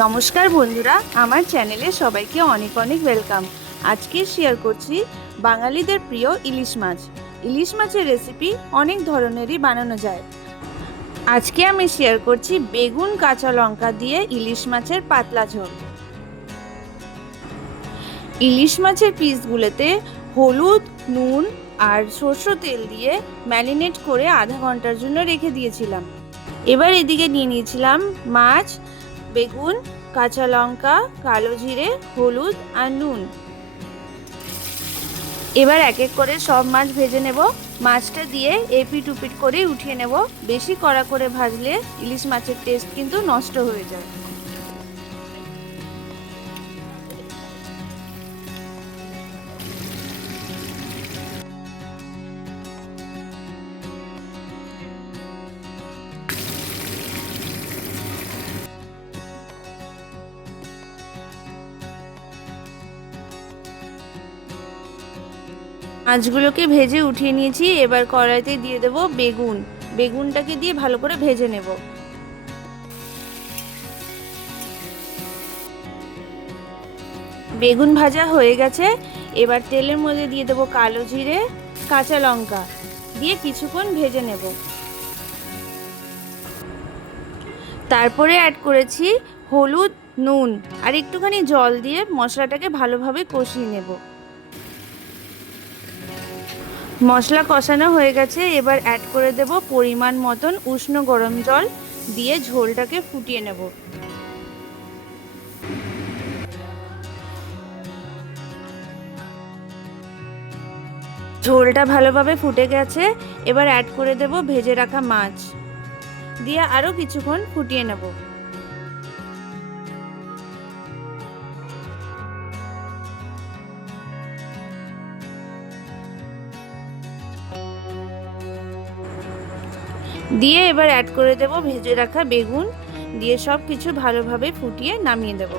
নমস্কার বন্ধুরা, আমার চ্যানেলে সবাইকে অনেক অনেক ওয়েলকাম। আজকে শেয়ার করছি বাঙালিদের প্রিয় ইলিশ মাছ। ইলিশ মাছের রেসিপি অনেক ধরনেরই বানানো যায়। আজকে আমি শেয়ার করছি বেগুন কাঁচা লঙ্কা দিয়ে ইলিশ মাছের পাতলা ঝোল। ইলিশ মাছের পিসগুলোতে হলুদ, নুন আর সরষের তেল দিয়ে ম্যারিনেট করে আধা ঘন্টার জন্য রেখে দিয়েছিলাম। এবার এদিকে নিয়ে নিয়েছিলাম মাছ, বেগুন, কাঁচা লঙ্কা, কালো জিরে, হলুদ আর নুন। এবার এক এক করে সব মাছ ভেজে নেব। মাছটা দিয়ে এপিট উপিট করে উঠিয়ে নেব। বেশি কড়া করে ভাজলে ইলিশ মাছের টেস্ট কিন্তু নষ্ট হয়ে যায়। মাছগুলোকে ভেজে উঠিয়ে নিয়েছি। এবার কড়াইতে দিয়ে দেব বেগুন। বেগুনটাকে দিয়ে ভালো করে ভেজে নেব। বেগুন ভাজা হয়ে গেছে। এবার তেলের মধ্যে দিয়ে দেব কালো জিরে, কাঁচা লঙ্কা দিয়ে কিছুক্ষণ ভেজে নেব। তারপরে অ্যাড করেছি হলুদ, নুন আর একটুখানি জল দিয়ে মশলাটাকে ভালোভাবে কষিয়ে নেব। মশলা কষানো হয়ে গেছে। এবার অ্যাড করে দেব পরিমাণ মতন উষ্ণ গরম জল দিয়ে ঝোলটাকে ফুটিয়ে নেব। ঝোলটা ভালোভাবে ফুটে গেছে। এবার অ্যাড করে দেব ভেজে রাখা মাছ দিয়ে আরও কিছুক্ষণ ফুটিয়ে নেব। দিয়ে এবার অ্যাড করে দেব ভেজে রাখা বেগুন দিয়ে সব কিছু ভালোভাবে ফুটিয়ে নামিয়ে দেব।